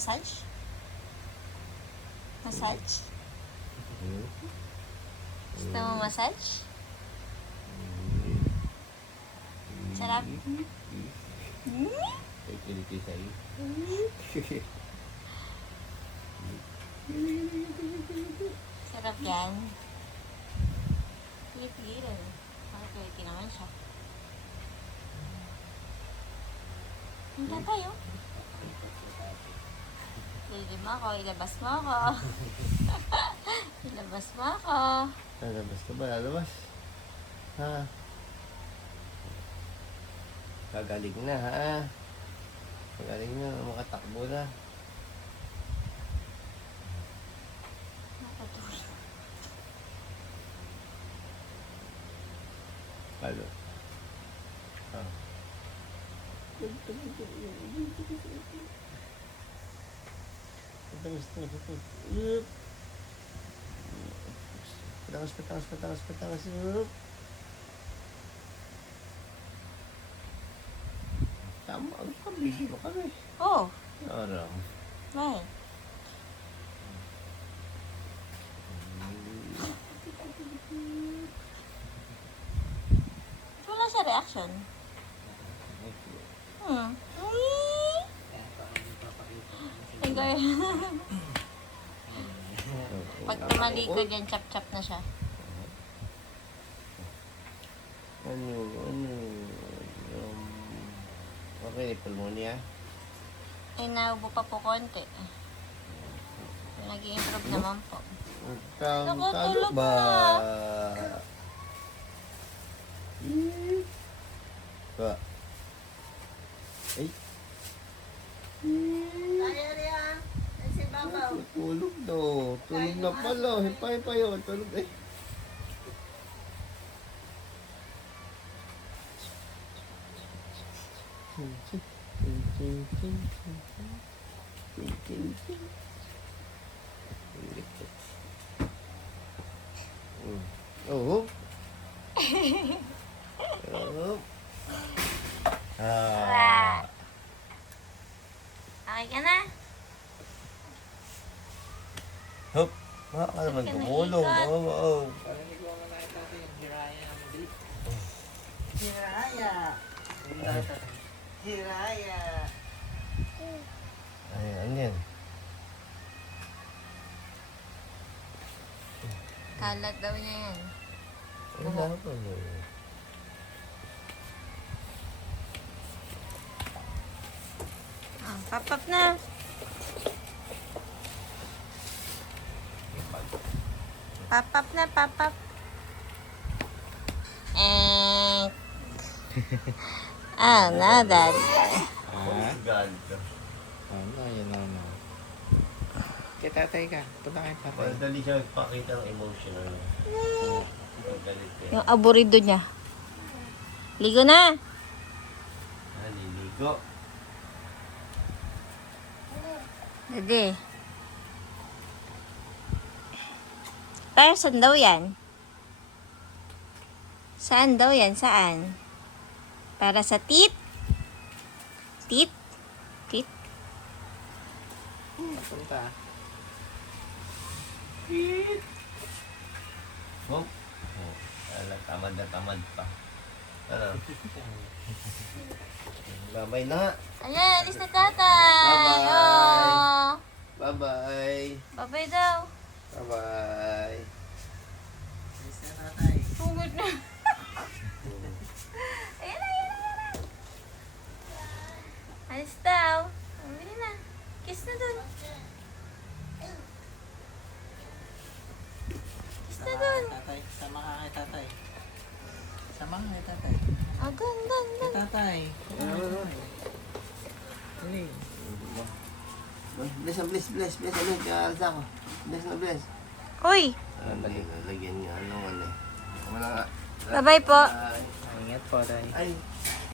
Massage? Massage? Gusto mo massage? Sarap? Ay, kiliti sa'yo. Sarap yan. Pilipili. Pilipili naman siya. Hindi tayo. Lilim ako, ilabas mo ako. Ilabas mo ako. Lalabas ka ba? Lalabas? Ha? Gagaling na, ha? Gagaling na, makatakbo na. Nakatulog. Halo. Ah. Patangas. Tama, ang kabili mo kami. Oh, Arang. right. Wala siya reaction. Finger. Pag tumalikod yan, chap-chap na siya. Okay, pulmonia. Ay, naubo pa po konti. Nag-i-improve naman po. Naku, tulog ba? Ba? Ay. Tulog daw. Tulog na pala. Hipay-hipay yun. Tulog eh. Oh. Oh. Ah. Okay ka na? Hop. Baka ka naman tumulong. Oo. Hiraya. Ay, ano yan? Kalat daw niya yan. Ano ba ito? Pop-up na. Pop-up na, pop-up. No, Dad. God. Ano, yun na. Kaya tatay ka. Punta kayo tatay. Madali siya magpakita ng emotion. Ano? Galit eh. Yung aburido niya. Ligo na. Naliligo. Dede. Pero saan daw yan? Saan daw yan? Saan? Para sa tit? Tit? Tit? Punta. Oh. Ala, tamad na tamad pa. Ano? Babay na. Ayan, alis na tatay. Bye-bye. Oh. Bye-bye. Babay daw. Bye-bye. Alis na tatay. Pugod na. Ayan na. Alis daw. Bili na. Kiss na dun. Kiss na dun. Tatay. Sama ka kay tatay. Sama ka kay tatay. Agan. Kay tatay. Dali. Bless. Ano? Kaya ako. Bless. Uy. Lagyan nga. Ano eh. Wala nga. Bye-bye po. Bye. Ingat po, tay. Ay.